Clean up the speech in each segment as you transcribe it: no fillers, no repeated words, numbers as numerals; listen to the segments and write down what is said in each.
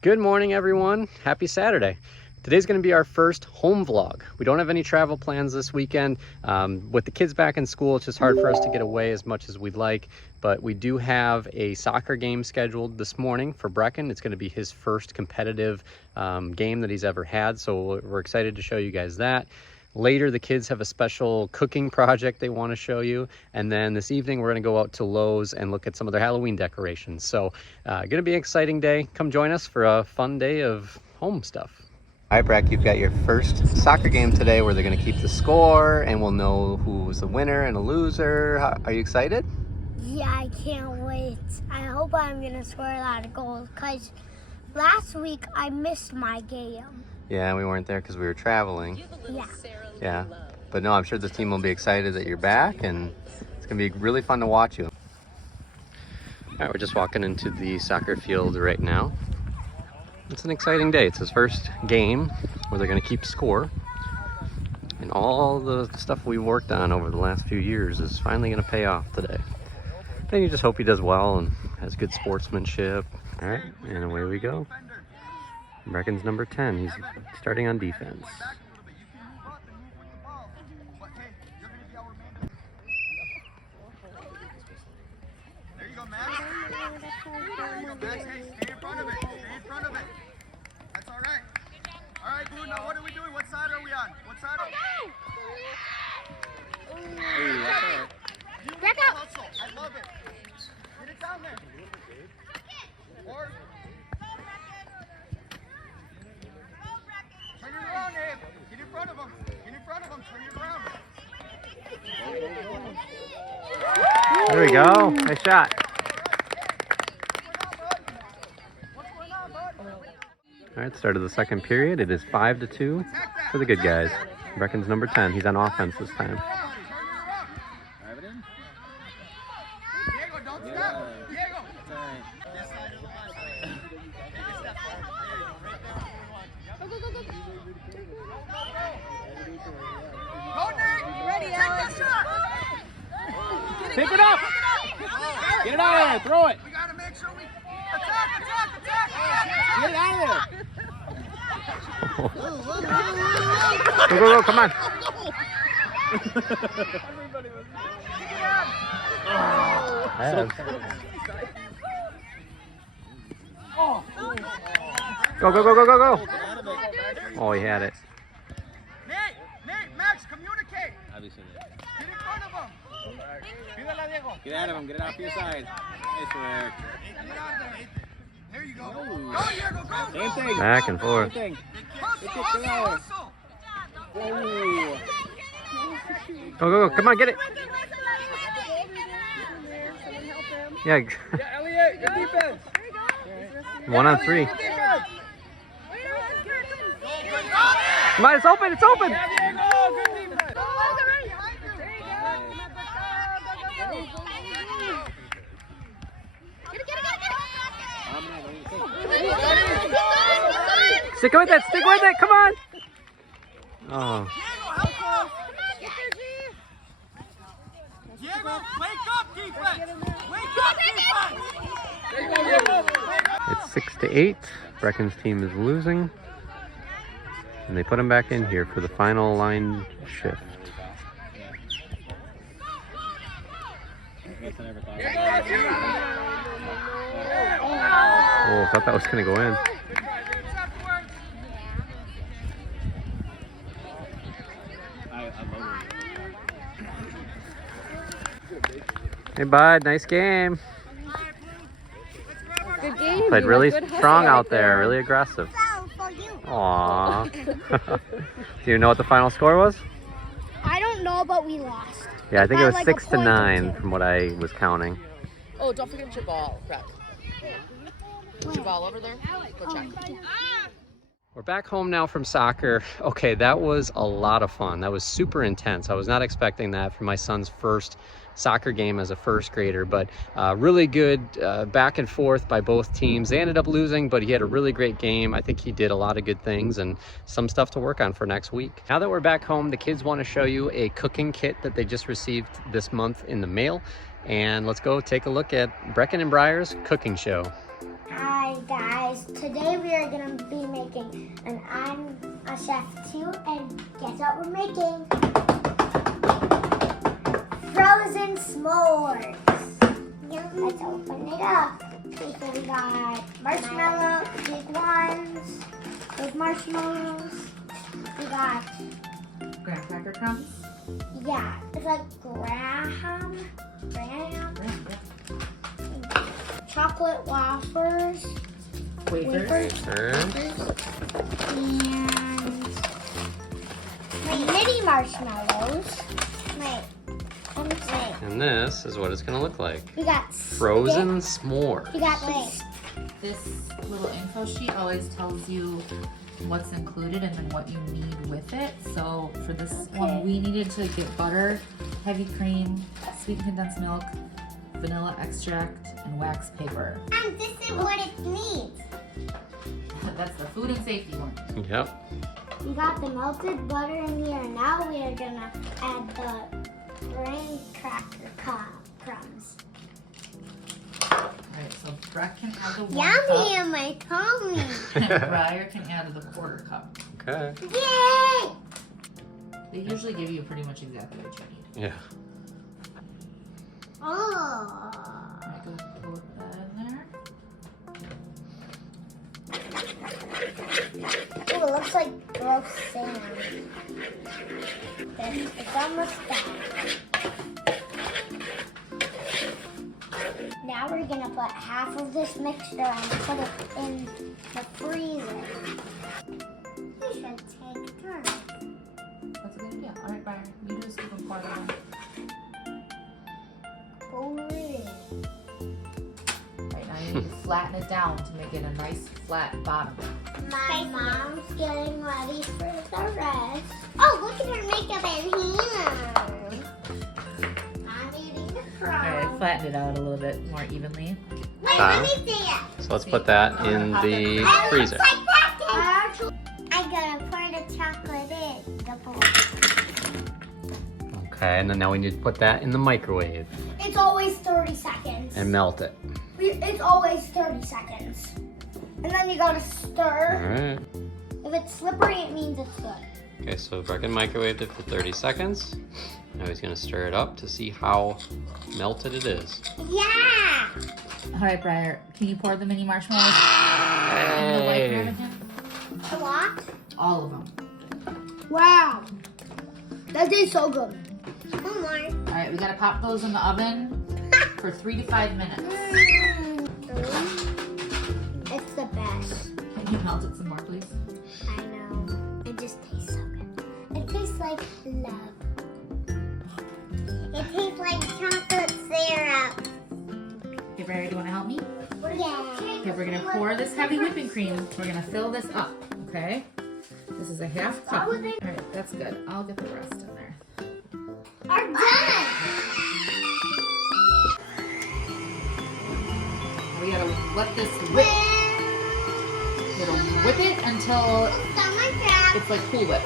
Good morning, everyone. Happy Saturday. Today's going to be our first home vlog. We don't have any travel plans this weekend. With the kids back in school, it's just hard for us to get away as much as we'd like, but we do have a soccer game scheduled this morning for Brecken. It's going to be his first competitive game that he's ever had, so we're excited to show you guys that. Later, the kids have a special cooking project they want to show you. And then this evening, we're going to go out to Lowe's and look at some of their Halloween decorations. So going to be an exciting day. Come join us for a fun day of home stuff. All right, Breck, you've got your first soccer game today where they're going to keep the score and we'll know who's the winner and a loser. Are you excited? Yeah, I can't wait. I hope I'm going to score a lot of goals because last week I missed my game. Yeah, we weren't there because we were traveling. Yeah. But no, I'm sure the team will be excited that you're back, and it's gonna be really fun to watch you. All right, we're just walking into the soccer field right now. It's an exciting day. It's his first game where they're gonna keep score, and all the stuff we worked on over the last few years is finally gonna pay off today. Then you just hope he does well and has good sportsmanship. All right, and away we go. Brecken's number 10. He's starting on defense. There you go, Max. There you go, Max. Hey, stay in front of it. Stay in front of it. That's all right. All right, Blue. Now what are we doing? What side are we on? What side are we? Back up. Hustle. I love it. Get it down there. Or turn it around, Abe. Get in front of him. Get in front of him. Turn it around. There we go. Nice shot. All right, start of the second period. It is 5-2 for the good guys. Brecken's number 10. He's on offense this time. Diego, don't stop. Diego. Go, Nick. Ready, take that shot. Pick it up. Get it out of there. Throw it. We gotta make sure we attack. Get it out of there. Go. Come on. Go. Oh, he had it. Nate, Max, communicate. Get in front of him. Get out of him. Get it off your side. Nice work. There you go. Go, Diego, go. Same thing. Back and forth. Same thing. Hustle. Ooh. Go. Come on, get it. Yeah. Elliot, good defense. 1-on-3. Come on, it's open. Yeah, Diego, good defense. Stick with it. Come on. Oh. Diego, wake up, defense. Wake up, defense. It's 6-8. Brecken's team is losing. And they put him back in here for the final line shift. Oh, I thought that was going to go in. Hey, bud. Nice game. Good game. Played really strong out there. there. Really aggressive. For you. Aww. Do you know what the final score was? I don't know, but we lost. Yeah, I think it was By like a 6-9 from what I was counting. Oh, don't forget your ball, Breck. Is your ball over there? Go check. We're back home now from soccer. Okay, that was a lot of fun. That was super intense. I was not expecting that for my son's first soccer game as a first grader, but really good back and forth by both teams. They ended up losing, but he had a really great game. I think he did a lot of good things and some stuff to work on for next week. Now that we're back home, the kids want to show you a cooking kit that they just received this month in the mail. And let's go take a look at Brecken and Briar's cooking show. Hi guys, today we are going to be making, and I'm a chef too, and guess what we're making? Frozen s'mores. Let's open it up. Okay, so we got marshmallow, big ones, big marshmallows. We got, Graham cracker crumbs. yeah, it's like graham, chocolate wafers, Wafers. and mini marshmallows. Wait. And this is what it's gonna look like. We got Frozen stick. s'mores. We got This little info sheet always tells you what's included and then what you need with it. So for this one, we needed to get butter, heavy cream, sweetened condensed milk, vanilla extract, and wax paper. And this is what it needs. That's the food and safety one. Yep. We got the melted butter in here. Now we are gonna add the graham cracker crumbs. Alright, so Breck can add the 1 Yummy cup. in my tummy. Briar can add the 1/4 cup. Okay. Yay! They usually give you pretty much exactly what you need. Yeah. Oh. Alright, go ahead and put that in there. Ooh, it looks like gross sand. It's almost done. Now we're gonna put half of this mixture and put it in the freezer. We should take turns. That's a good idea. Alright, Briar, you do a scoop and pour that on. Right, now you need to flatten it down to make it a nice flat bottom. My mom's getting ready for the rest. Oh, look at her makeup and hair. I'm eating the Alright, crumbs. flatten it out a little bit more evenly. Wait, let me see it. So let's put that in the freezer. It looks like pancakes. I gotta pour the chocolate in the bowl. Okay, and then now we need to put that in the microwave It's always 30 seconds. and melt it. It's always 30 seconds. And then you gotta stir. Alright. If it's slippery, it means it's good. Okay, so Brecken microwaved it for 30 seconds. Now he's gonna stir it up to see how melted it is. Yeah! Alright, Briar, can you pour the mini marshmallows in the white Hey. bread again? A lot? All of them. Wow. That tastes so good. One more. Alright, we gotta pop those in the oven for 3 to 5 minutes. It's the best. Can you melt it some more, please? I know. It just tastes so good. It tastes like love. It tastes like chocolate syrup. Okay, Briar, do you wanna help me? Yeah. Okay, we're gonna pour this heavy whipping cream. We're gonna fill this up, okay? This is a half cup. Alright, that's good. I'll get the rest in there. Are done. We gotta let this whip. You gotta whip it until it's like Cool Whip.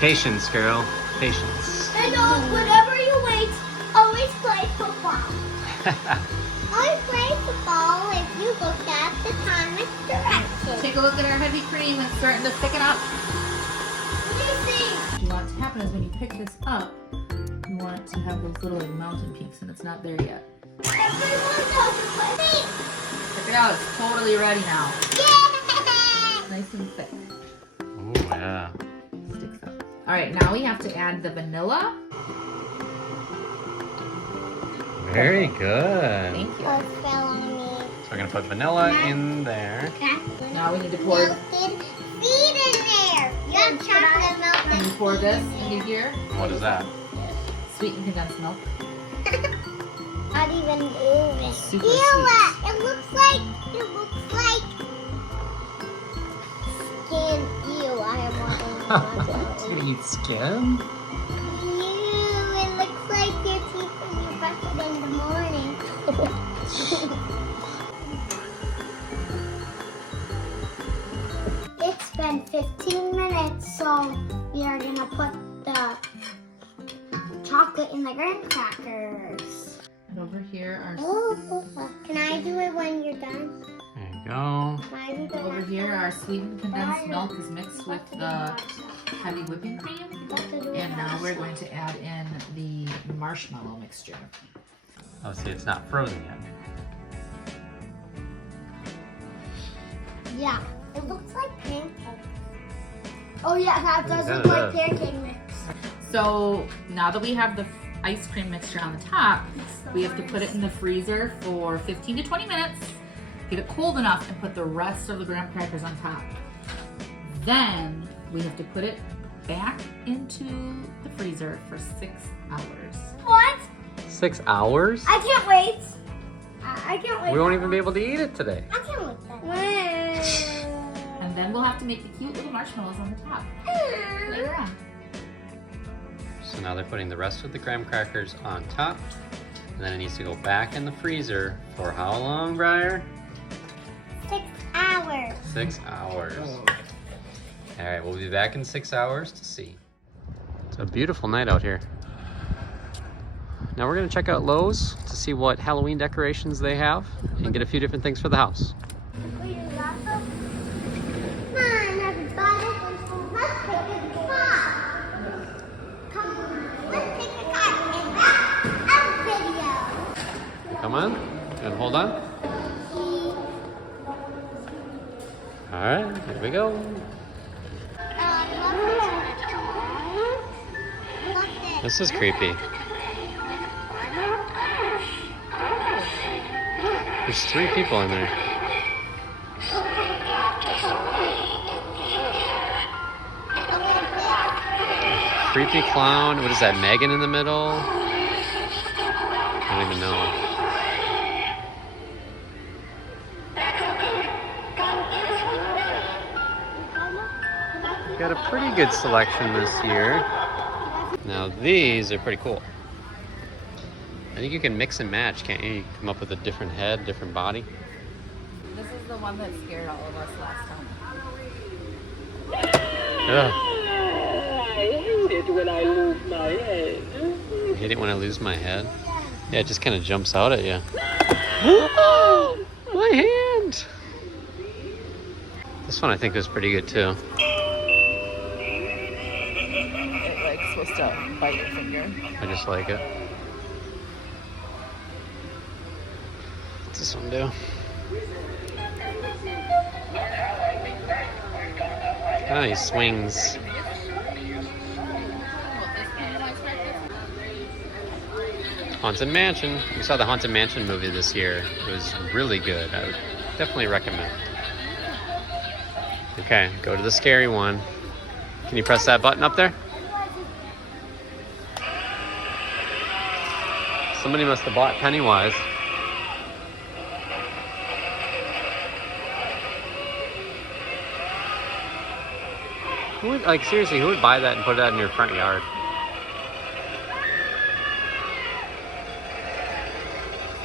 Patience, girl. Patience. And whenever you wait, always play football. Always play football if you look at the timer's directions. Take a look at our heavy cream. It's starting to thicken up. What do you think? What you want to happen is when you pick this up, you want it to have those little like, mountain peaks, and it's not there yet. Everyone knows what me. Check it out. It's totally ready now. Yay! Nice and thick. Oh, yeah. Sticks up. All right, now we have to add the vanilla. Very good. Thank you. Oh, it fell on me. So we're gonna put vanilla in there. Now we need to pour. Melted feed in there. You have chocolate melted. Can you pour this into here? What is that? Sweetened condensed milk. Not even do it. Super Ew, sweet. it looks like skin. Ew, I am It's gonna eat skin? Ew, it looks like your teeth when you brush it in the morning. It's been 15 minutes, so we are gonna put the chocolate in the graham crackers. It'll over here are Can I do it when you're done? There you go. Can I do the over next here one? our sweetened condensed milk is mixed with the heavy whipping cream, and now we're going to add in the marshmallow mixture. Oh, see, it's not frozen yet. Yeah, it looks like pancakes. Oh yeah, that does Yeah, look it like does. pancake mix. So now that we have the ice cream mixture on the top, we have to put it in the freezer for 15 to 20 minutes, get it cold enough, and put the rest of the graham crackers on top. Then we have to put it back into the freezer for 6 hours. What? 6 hours? I can't wait. I can't wait. We won't even be able to eat it today. I can't wait. And then we'll have to make the cute little marshmallows on the top later on. So now they're putting the rest of the graham crackers on top. And then it needs to go back in the freezer for how long, Briar? 6 hours. 6 hours. All right, we'll be back in 6 hours to see. It's a beautiful night out here. Now we're gonna check out Lowe's to see what Halloween decorations they have and get a few different things for the house. Come on, everybody. Let's pick a card. Come on, let's pick a card and that's a video. Come on, and hold on. All right, here we go. This is creepy. There's 3 people in there. Creepy clown. What is that, Megan in the middle? I don't even know. Got a pretty good selection this year. Now these are pretty cool. I think you can mix and match, can't you? You come up with a different head, different body. This is the one that scared all of us last time. Ugh. I hate it when I lose my head. I hate it when I lose my head. Yeah, it just kind of jumps out at you. Oh, my hand! This one I think was pretty good too. It like supposed to bite your finger. I just like it. What's this one do? Ah, he swings. Haunted Mansion. We saw the Haunted Mansion movie this year. It was really good. I would definitely recommend. Okay, go to the scary one. Can you press that button up there? Somebody must have bought Pennywise. Who would, like, seriously, who would buy that and put that in your front yard?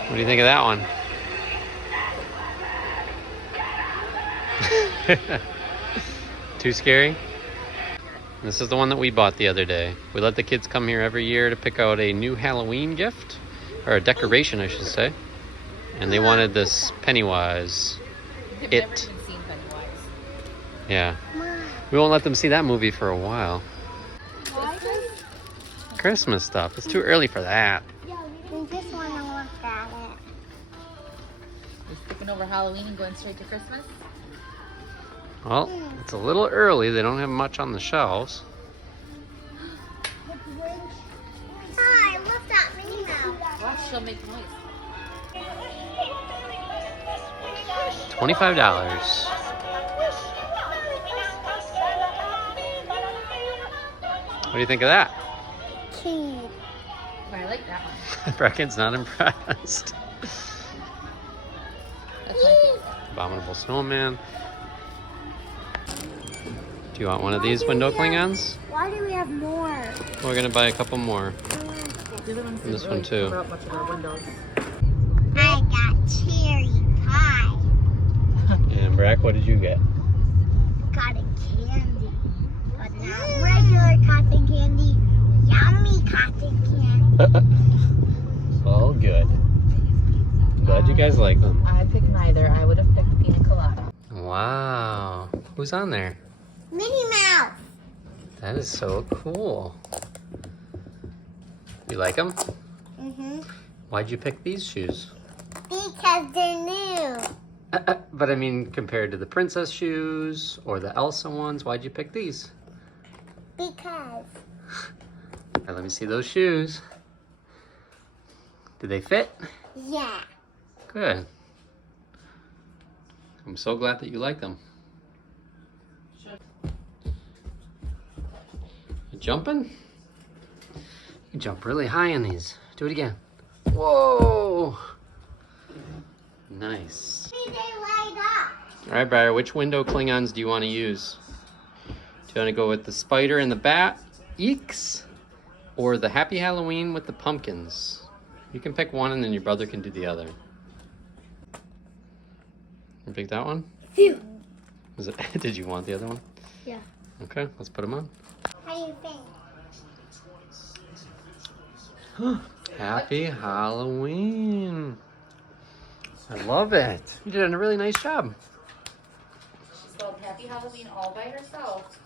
What do you think of that one? Too scary? This is the one that we bought the other day. We let the kids come here every year to pick out a new Halloween gift, or a decoration, I should say. And they wanted this Pennywise. They've never It. even seen Pennywise. Yeah. We won't let them see that movie for a while. Christmas stuff. It's too early for that. We just want to look at it. You're skipping over Halloween and going straight to Christmas? Well, it's a little early. They don't have much on the shelves. Hi, look at Minnie Mouse. Watch, she'll make noise. $25. What do you think of that? Cute. Oh, I like that one. Brecken's not impressed. That's my favorite. Abominable Snowman. Do you want one of these window Klingons? Why do we have more? We're gonna buy a couple more. The other ones And this didn't one too. cover up much of our windows. I got cherry pie. And Breck, what did you get? Cotton candy. But not regular cotton candy. Yummy cotton candy. Oh, good. How'd you guys like them? I picked neither. I would have picked pina colada. Wow. Who's on there? Minnie Mouse. That is so cool. You like them? Mm-hmm. Why'd you pick these shoes? Because they're new. But I mean, compared to the princess shoes or the Elsa ones, why'd you pick these? Because. All right, let me see those shoes. Do they fit? Yeah. Good. I'm so glad that you like them. You jumping? You jump really high in these. Do it again. Whoa! Nice. They light up. All right, Briar, which window Klingons do you want to use? Do you want to go with the spider and the bat, Eeks, or the Happy Halloween with the pumpkins? You can pick one and then your brother can do the other. You pick that one? Phew. Was it, did you want the other one? Yeah. Okay, let's put them on. How do you think? Happy Halloween. I love it. You did a really nice job. She spelled Happy Halloween all by herself,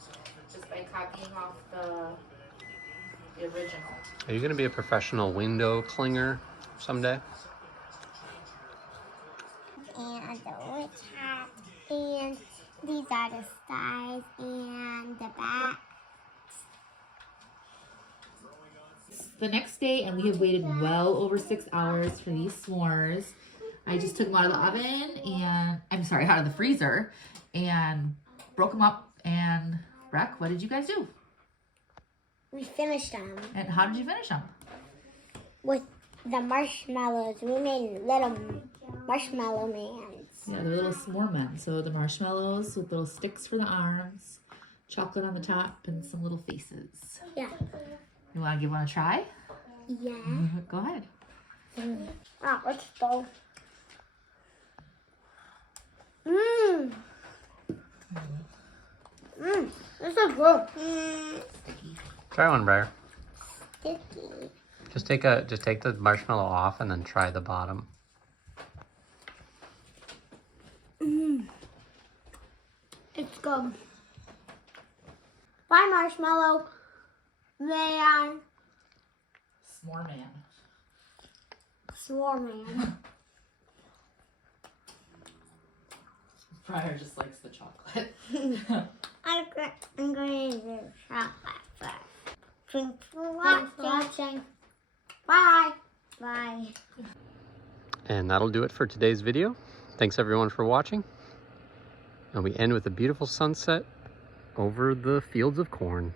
just by copying off the original. Are you going to be a professional window clinger someday? And the witch hat. And these are the stars and the bat. It's the next day, and we have waited well over 6 hours for these s'mores. I just took them out of the oven and, out of the freezer, and broke them up. And Breck, what did you guys do? We finished them And how did you finish them? with the marshmallows. We made little marshmallow mans. Yeah, they're little s'more men. So the marshmallows with little sticks for the arms, chocolate on the top, and some little faces. Yeah. You want to give one a try? Yeah. Go ahead. Let's go. Mmm. Mmm. This is good. Mmm. Try one, Briar. Sticky. Just take the marshmallow off and then try the bottom. Mmm. It's good. Bye, marshmallow man. S'more man. S'more man. Briar just likes the chocolate. I'm going to do chocolate first. Thanks for watching. Bye. Bye. And that'll do it for today's video. Thanks everyone for watching. And we end with a beautiful sunset over the fields of corn.